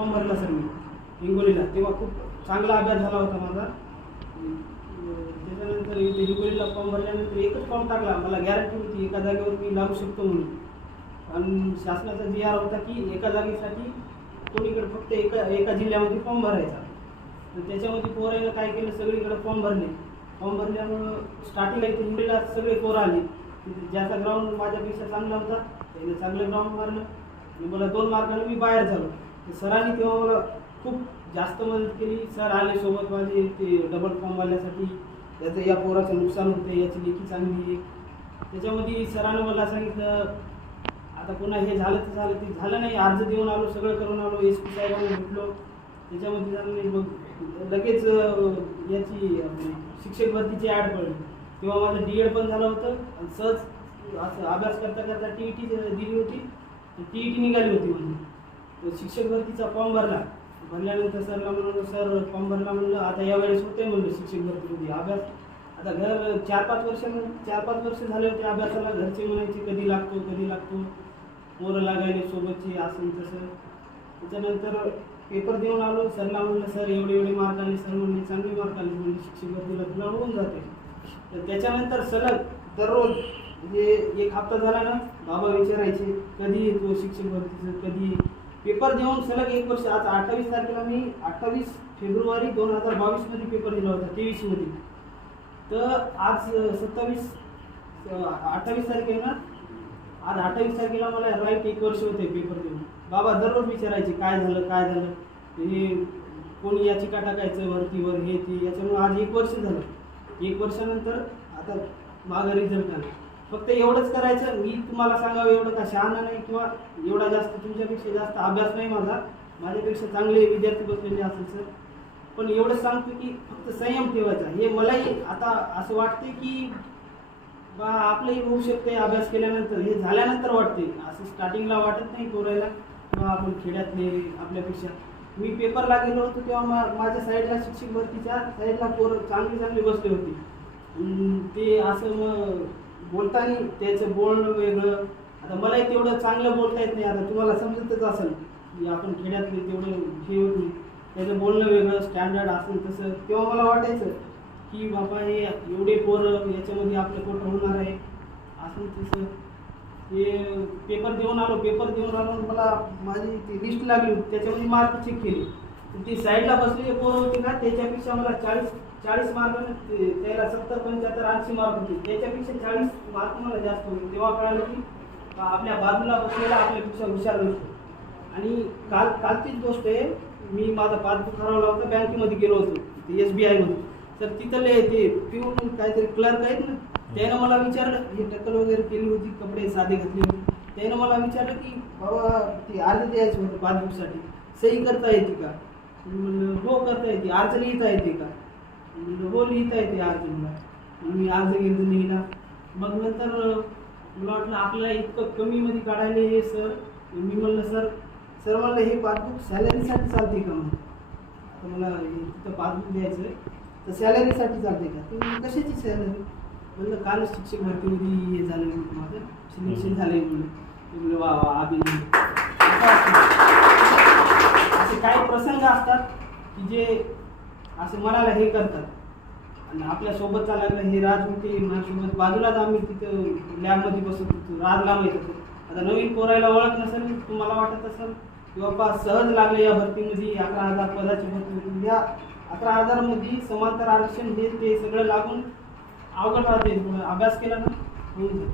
Form भरला sir मी हिंगोलीला. तेव्हा खूप चांगला अभ्यास झाला होता माझा. त्याच्यानंतर इथे हिंगोलीला फॉर्म भरल्यानंतर एकच फॉर्म टाकला. मला गॅरंटी होती एका जागेवर मी लागू शकतो म्हणून. आणि शासनाचा जी आर होता की एका जागेसाठी कोणीकडे फक्त एका एका जिल्ह्यामध्ये फॉर्म भरायचा. तर त्याच्यामध्ये पोरायला काय केलं सगळीकडे फॉर्म भरले. फॉर्म भरल्यामुळं स्टार्टिंगला इथे हिंगोलीला सगळे पोरं आले. ज्याचा ग्राउंड माझ्यापेक्षा चांगला होता त्याने चांगलं ग्राउंड मारलं मला दोन मार्काने मी बाहेर झालो. सरांनी तेव्हा मला खूप जास्त मदत केली. सर आले सोबत माझे ते डबल फॉर्म वाल्यासाठी. त्याचं या पोराचं नुकसान होतं याची लेखी चांगली आहे. त्याच्यामध्ये सरानं मला सांगितलं आता पुन्हा हे झालं तर झालं ते झालं नाही. अर्ज देऊन आलो सगळं करून आलो. एस पी साहेबांना भेटलो. त्याच्यामध्ये झालं नाही. मग लगेच याची शिक्षक भरतीची ॲड पडली. तेव्हा माझं डी एड पण झालं होतं. आणि सहज असं अभ्यास करता करता टी ई टी दिली होती. टी ई टी निघाली होती म्हणून. शिक्षक भरतीचा फॉर्म भरला. भरल्यानंतर सरला म्हणलं सर फॉर्म भरला म्हणलं आता यावेळेस होते म्हणलं शिक्षक भरतीमध्ये अभ्यास. आता घर चार पाच वर्ष चार पाच वर्ष झाले होते अभ्यासाला घरचे म्हणायचे कधी लागतो कधी लागतो? पोरं लागायला सोबतचे असं तसं त्याच्यानंतर पेपर देऊन आलो. सरला म्हणलं सर एवढे एवढे मार्क आले सर म्हणले चांगले मार्क आले म्हणजे शिक्षक भरतीला तुला होऊन जाते. तर त्याच्यानंतर सलग दररोज म्हणजे एक हप्ता झाला ना बाबा विचारायचे कधी येतो शिक्षक भरतीचं? कधी पेपर देऊन सलग एक वर्ष आज अठ्ठावीस तारखेला मी अठ्ठावीस फेब्रुवारी दोन हजार बावीसमध्ये पेपर दिला होता तेवीसमध्ये तर आज सत्तावीस अठ्ठावीस तारखेला ना? आज अठ्ठावीस तारखेला मला राईट एक वर्ष होते पेपर देऊन. बाबा दररोज विचारायचे काय झालं काय झालं? हे कोणी याचिका टाकायचं वरतीवर हे ते याच्यामुळे आज एक वर्ष झालं. एक वर्षानंतर आता मागं रिझल्ट आला. फक्त एवढंच करायचं मी तुम्हाला सांगावं एवढं का शहाणा नाही किंवा एवढा जास्त तुमच्यापेक्षा जास्त अभ्यास नाही माझा. माझ्यापेक्षा चांगले विद्यार्थी बसलेले असेल सर. पण एवढंच सांगतो की फक्त संयम ठेवायचा. हे मलाही आता असं वाटते की बा आपलंही होऊ शकते अभ्यास केल्यानंतर. हे झाल्यानंतर वाटते असं स्टार्टिंगला वाटत नाही पोरायला. किंवा आपण खेड्यातले आपल्यापेक्षा. मी पेपरला गेलो होतो तेव्हा मा माझ्या साईडला शिक्षक भरतीच्या साईडला पोरं चांगली चांगली बसले होते. ते असं मग बोलताना त्याचं बोलणं वेगळं. आता मलाही तेवढं चांगलं बोलता येत नाही. आता तुम्हाला समजतच असेल की आपण खेड्यातले तेवढं हे होत नाही. त्याचं बोलणं वेगळं स्टँडर्ड असेल तसं. तेव्हा मला वाटायचं की बाबा हे एवढे पोरं याच्यामध्ये आपलं पोट होणार आहे? असं तसं. हे पेपर देऊन आलो पेपर देऊन आलो मला माझी ती लिस्ट लागली. त्याच्यामध्ये मार्क चेक केले. ती साईडला बसलेले पोरं होते ना त्याच्यापेक्षा मला चाळीस चाळीस मार्क त्याला सत्तर पंच्याहत्तर ऐंशी मार्क होते. त्याच्यापेक्षा चाळीस मार्क मला जास्त होते. तेव्हा कळालं की आपल्या बाजूला बसलेला आपल्यापेक्षा हुशार नसतो आणि काल कालचीच गोष्ट आहे मी माझा पासबुक हरवला होता बँकेमध्ये गेलो होतो एस बी आयमध्ये तर तिथले ते पिऊन काहीतरी क्लर्क आहेत ना त्यानं मला विचारलं हे टक्कल वगैरे केली होती कपडे साधे घातले होते. त्यानं मला विचारलं की बाबा ते अर्ज द्यायचं होतं पासबुकसाठी. सही करता येते का? हो करता येते. अर्ज लिहिता येते का? म्हणजे हो लिहिता येते अर्ज म्हणून मग मी अर्ज घेऊन लिहिला. मग नंतर मला वाटलं आपल्याला इतकं कमीमध्ये काढायला हे सर मी म्हणलं सर सर हे पासबुक सॅलरीसाठी चालते का म्हणून आता मला हे तिथं पासबुक द्यायचं आहे. तर सॅलरीसाठी चालते का? ते कशाची सॅलरी? म्हणलं कालच शिक्षक भरतीमध्ये हे झालं म्हणून माझं. सिलेक्शन झालंय आहे मी म्हणलं वा वा अभिनंदन. असे काही प्रसंग असतात की जे असं मनाला हे करतात. आणि आपल्यासोबत चालायला हे राज होते माझ्यासोबत बाजूलाच आम्ही तिथं लॅबमध्ये बसत होतो राज लावायचं होतो. आता नवीन पोरायला ओळख नसेल तुम्हाला वाटत असेल की बाबा सहज लागले या भरतीमध्ये अकरा हजार पदाची भरती होती. या अकरा हजारमध्ये समांतर आरक्षण हे ते सगळं लागून अवघड राहते अभ्यास केला ना होऊन जाईल